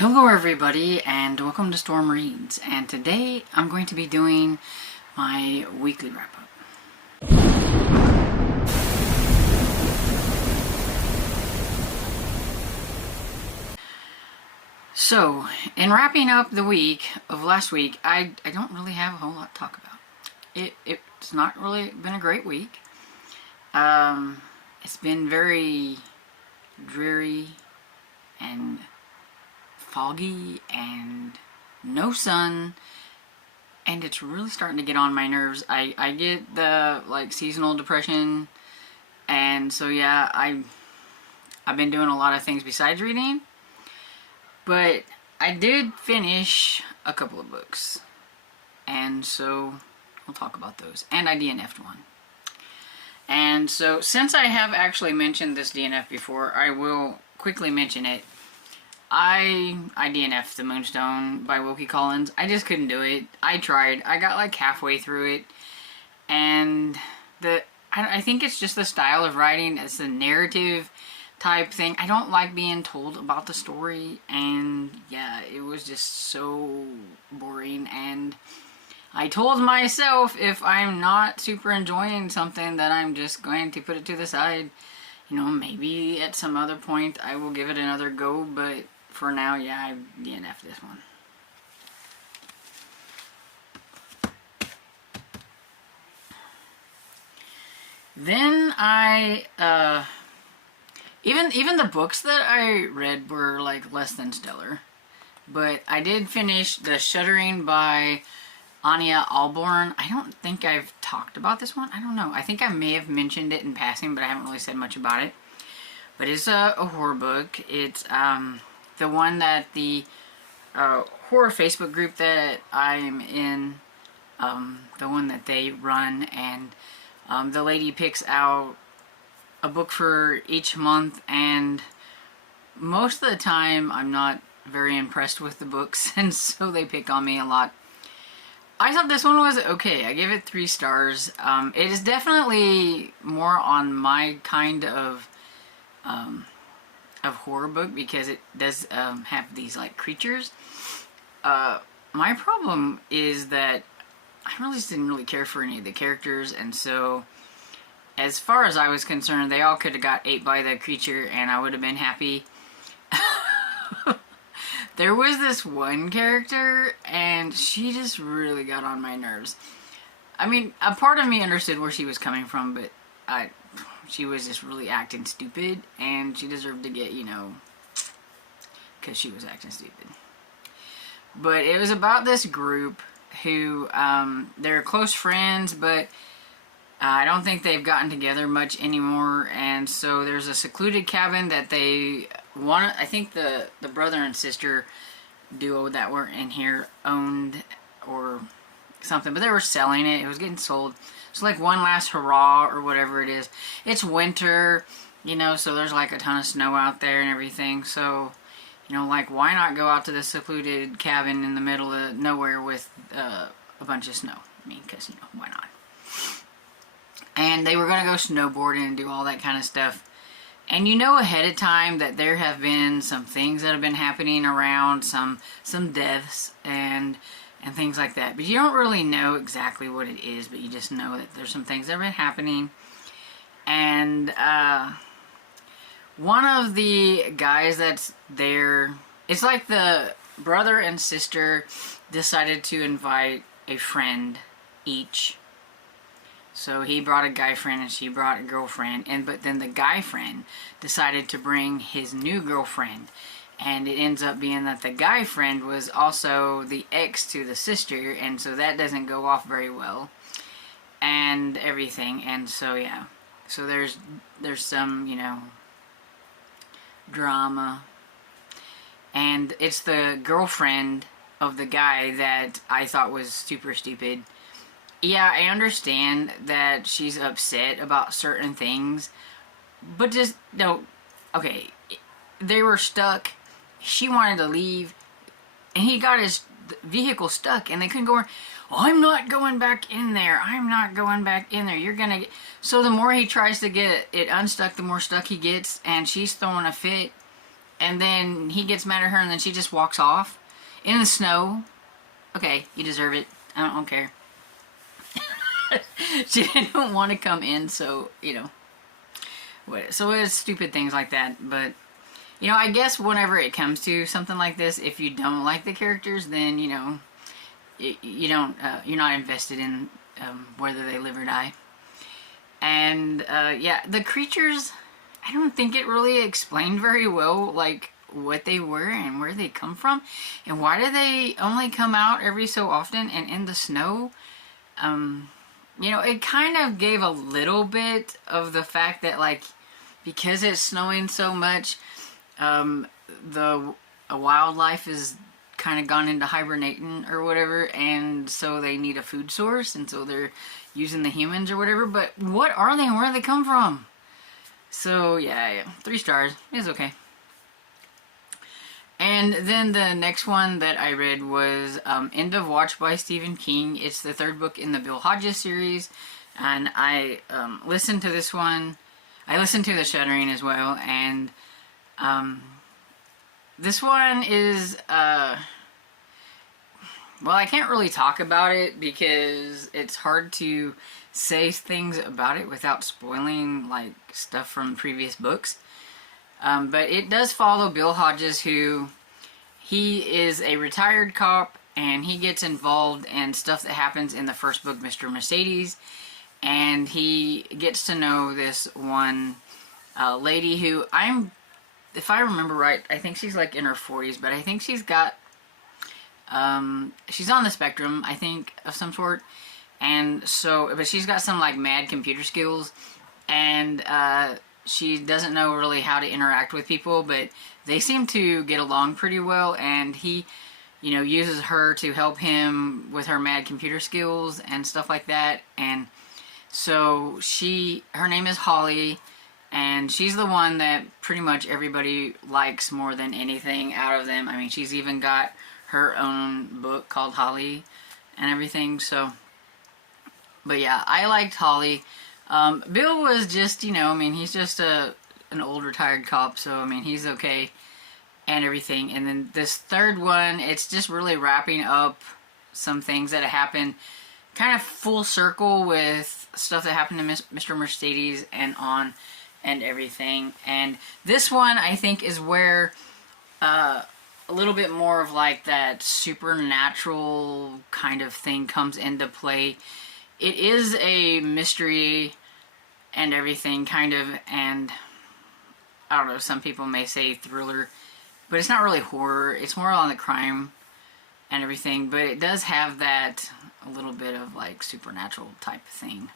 Hello everybody and welcome to Storm Reads, and today I'm going to be doing my weekly wrap-up. So, in wrapping up the week of last week, I don't really have a whole lot to talk about. It's not really been a great week. It's been very dreary and foggy and no sun, and it's really starting to get on my nerves. I get the seasonal depression, and so yeah, I've been doing a lot of things besides reading, but I did finish a couple of books, and so we'll talk about those. And I DNF'd one. And so since I have actually mentioned this DNF before, I will quickly mention it. I DNF'd the Moonstone by Wilkie Collins. I just couldn't do it. I tried. I got like halfway through it, and I think it's just the style of writing. It's the narrative type thing. I don't like being told about the story, and yeah, it was just so boring. And I told myself if I'm not super enjoying something, that I'm just going to put it to the side. You know, maybe at some other point I will give it another go, but for now, yeah, I DNF'd this one. Then even the books that I read were like less than stellar, but I did finish the Shuttering by Anya Alborn. I don't think I've talked about this one. I don't know. I think I may have mentioned it in passing, but I haven't really said much about it. But it's a horror book. It's the one that the horror Facebook group that I'm in, the one that they run, and the lady picks out a book for each month, and most of the time I'm not very impressed with the books, and so they pick on me a lot. I thought this one was okay. I gave it 3 stars. It is definitely more on my kind of horror book, because it does have these like creatures. My problem is that I really just didn't really care for any of the characters, and so as far as I was concerned, they all could have got ate by the creature and I would have been happy. There was this one character, and she just really got on my nerves. I mean, a part of me understood where she was coming from, but she was just really acting stupid, and she deserved to get, because she was acting stupid. But it was about this group who, they're close friends, but I don't think they've gotten together much anymore, and so there's a secluded cabin that I think the brother and sister duo that were in here owned or something, but they were selling it. It was getting sold. It's like one last hurrah or whatever it is. It's winter, so there's like a ton of snow out there and everything, so why not go out to this secluded cabin in the middle of nowhere with a bunch of snow? I mean, because, why not? And they were going to go snowboarding and do all that kind of stuff. And ahead of time that there have been some things that have been happening around, some deaths and things like that. But you don't really know exactly what it is, but you just know that there's some things that have been happening. And one of the guys that's there, it's like the brother and sister decided to invite a friend each. So he brought a guy friend and she brought a girlfriend, but then the guy friend decided to bring his new girlfriend, and it ends up being that the guy friend was also the ex to the sister, and so that doesn't go off very well and everything. And so yeah, so there's some drama, and it's the girlfriend of the guy that I thought was super stupid. Yeah, I understand that she's upset about certain things, but just, no, okay, they were stuck, she wanted to leave, and he got his vehicle stuck, and they couldn't go, I'm not going back in there, you're gonna get, so the more he tries to get it unstuck, the more stuck he gets, and she's throwing a fit, and then he gets mad at her, and then she just walks off in the snow. Okay, you deserve it. I don't care. She didn't want to come in, so, you know. So it's stupid things like that, but, you know, I guess whenever it comes to something like this, if you don't like the characters, then, you know, you're not invested in whether they live or die. And, yeah, the creatures, I don't think it really explained very well, like, what they were and where they come from, and why do they only come out every so often and in the snow. You know, it kind of gave a little bit of the fact that, like, because it's snowing so much, the wildlife is kind of gone into hibernating or whatever, and so they need a food source, and so they're using the humans or whatever. But what are they and where do they come from? So yeah, 3 stars. It's okay. And then the next one that I read was End of Watch by Stephen King. It's the 3rd book in the Bill Hodges series, and I listened to this one. I listened to the Shuttering as well, and this one is, well, I can't really talk about it because it's hard to say things about it without spoiling, like, stuff from previous books. But it does follow Bill Hodges, who, he is a retired cop, and he gets involved in stuff that happens in the first book, Mr. Mercedes, and he gets to know this one lady who, if I remember right, I think she's like in her 40s, but I think she's got, she's on the spectrum, I think, of some sort, and so, but she's got some, like, mad computer skills, and, she doesn't know really how to interact with people, but they seem to get along pretty well, and he, you know, uses her to help him with her mad computer skills and stuff like that. And so her name is Holly, and she's the one that pretty much everybody likes more than anything out of them. I mean, she's even got her own book called Holly and everything, so, but yeah, I liked Holly. Bill was just, you know, I mean, he's just an old retired cop, so, I mean, he's okay and everything. And then this 3rd one, it's just really wrapping up some things that happened kind of full circle with stuff that happened to Mr. Mercedes and everything. And this one, I think, is where a little bit more of, like, that supernatural kind of thing comes into play. It is a mystery and everything, kind of, and I don't know, some people may say thriller, but it's not really horror. It's more on the crime and everything, but it does have that a little bit of, like, supernatural type of thing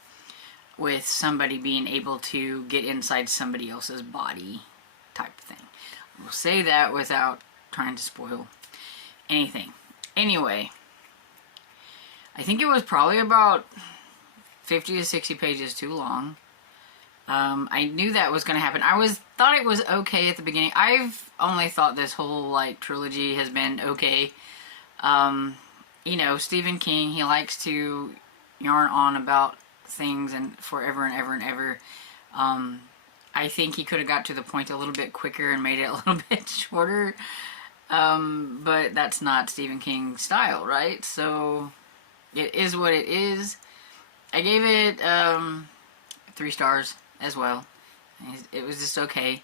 with somebody being able to get inside somebody else's body type of thing. We'll say that without trying to spoil anything. Anyway, I think it was probably about 50 to 60 pages too long. I knew that was going to happen. Thought it was okay at the beginning. I've only thought this whole, like, trilogy has been okay. You know, Stephen King, he likes to yarn on about things and forever and ever and ever. I think he could have got to the point a little bit quicker and made it a little bit shorter. But that's not Stephen King's style, right? So it is what it is. I gave it 3 stars as well. It was just okay.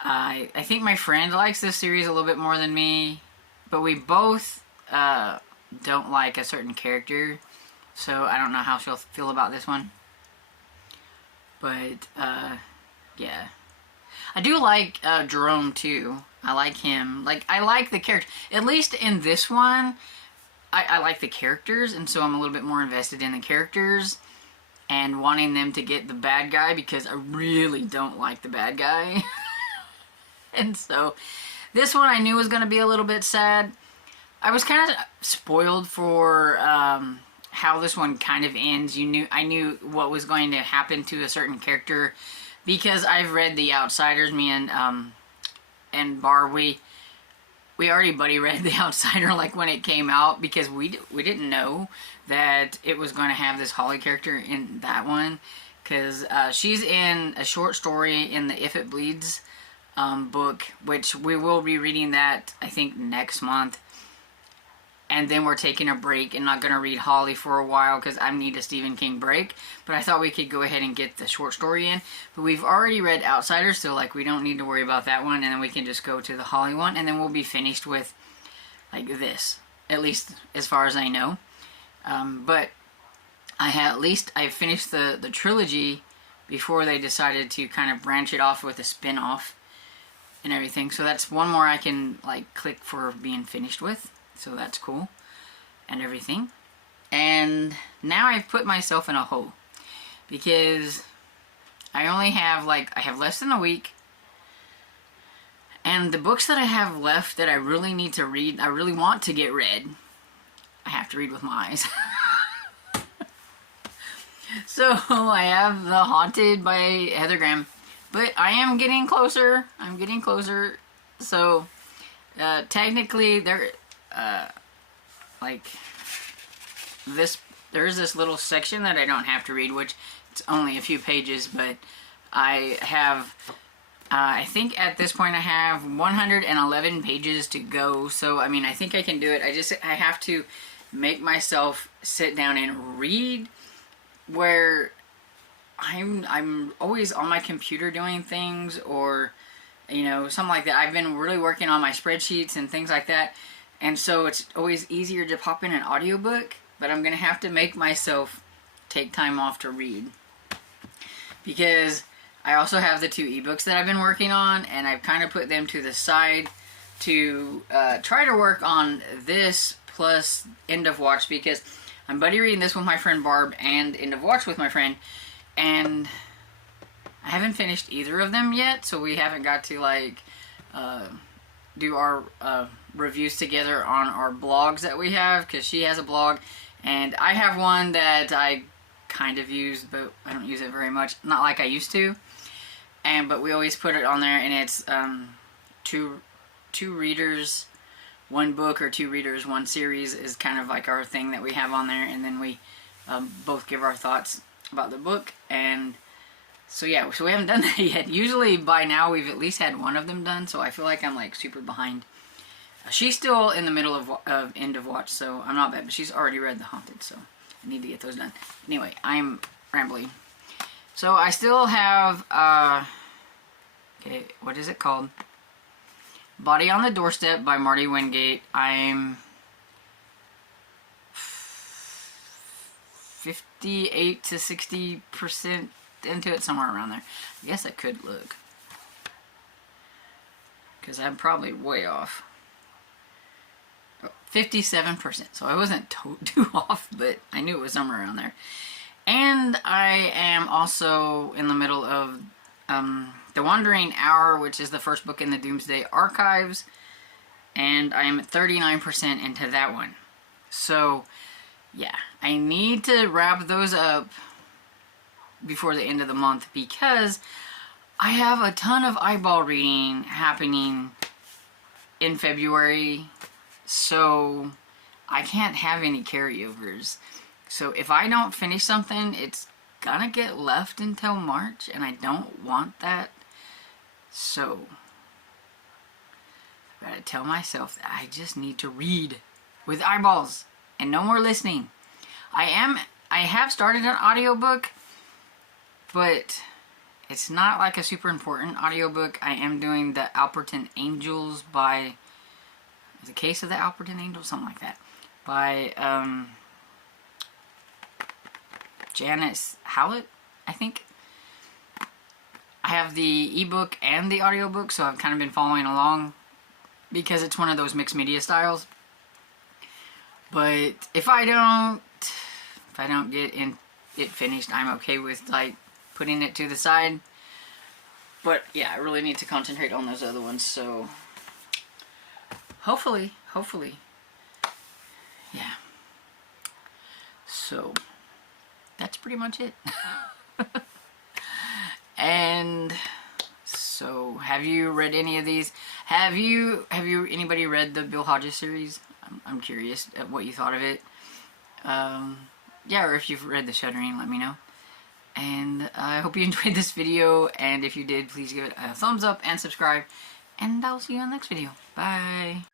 I think my friend likes this series a little bit more than me, but we both don't like a certain character, so I don't know how she'll feel about this one. But yeah, I do like Jerome too. I like him. Like, I like the character. At least in this one, I like the characters, and so I'm a little bit more invested in the characters and wanting them to get the bad guy, because I really don't like the bad guy. And so this one I knew was going to be a little bit sad. I was kind of spoiled for how this one kind of ends. I knew what was going to happen to a certain character because I've read The Outsiders. Me and Bar, we already buddy read The Outsider, like, when it came out, because we didn't know that it was going to have this Holly character in that one, because she's in a short story in the If It Bleeds book, which we will be reading that, I think, next month. And then we're taking a break and not going to read Holly for a while because I need a Stephen King break. But I thought we could go ahead and get the short story in. But we've already read Outsiders, so like we don't need to worry about that one. And then we can just go to the Holly one. And then we'll be finished with like this, at least as far as I know. But I finished the trilogy before they decided to kind of branch it off with a spin-off and everything. So that's one more I can like click for being finished with. So that's cool and everything. And now I've put myself in a hole because I have less than a week. And the books that I have left that I really need to read, I really want to get read, I have to read with my eyes. So I have The Haunted by Heather Graham, but I am getting closer. I'm getting closer. So technically there there's this little section that I don't have to read, which it's only a few pages, but I have I think at this point I have 111 pages to go. So I mean, I think I can do it. I have to make myself sit down and read, where I'm always on my computer doing things, or you know, something like that. I've been really working on my spreadsheets and things like that. And so it's always easier to pop in an audiobook, but I'm going to have to make myself take time off to read. Because I also have the 2 ebooks that I've been working on, and I've kind of put them to the side to try to work on this plus End of Watch, because I'm buddy reading this with my friend Barb and End of Watch with my friend, and I haven't finished either of them yet, so we haven't got to like do our reviews together on our blogs that we have, because she has a blog and I have one that I kind of use, but I don't use it very much, not like I used to. But we always put it on there, and it's two readers, one book, or 2 readers, 1 series is kind of like our thing that we have on there, and then we both give our thoughts about the book. And so yeah, so we haven't done that yet. Usually by now we've at least had one of them done, so I feel like I'm like super behind. She's still in the middle of End of Watch, so I'm not bad, but she's already read The Haunted, so I need to get those done. Anyway, I'm rambling. So I still have, okay, what is it called? Body on the Doorstep by Marty Wingate. I'm 58 to 60% into it, somewhere around there. I guess I could look, because I'm probably way off. 57%, so I wasn't too off, but I knew it was somewhere around there. And I am also in the middle of The Wandering Hour, which is the first book in the Doomsday Archives, and I am 39% into that one. So yeah, I need to wrap those up before the end of the month, because I have a ton of eyeball reading happening in February, so I can't have any carryovers. So if I don't finish something, it's gonna get left until March, and I don't want that. So I gotta tell myself that I just need to read with eyeballs and no more listening. I have started an audiobook, but it's not like a super important audiobook. I am doing the Alperton Angels by The Case of the Alperton Angels, something like that, by Janice Howlett, I think. I have the ebook and the audiobook, so I've kind of been following along because it's one of those mixed media styles. But if I don't get it finished, I'm okay with like putting it to the side. But yeah, I really need to concentrate on those other ones, so hopefully, yeah. So that's pretty much it. And so, have you read any of these? Have you anybody read the Bill Hodges series? I'm curious at what you thought of it. Yeah, or if you've read the Shuttering, let me know. And I hope you enjoyed this video, and if you did, please give it a thumbs up and subscribe, and I'll see you in the next video. Bye!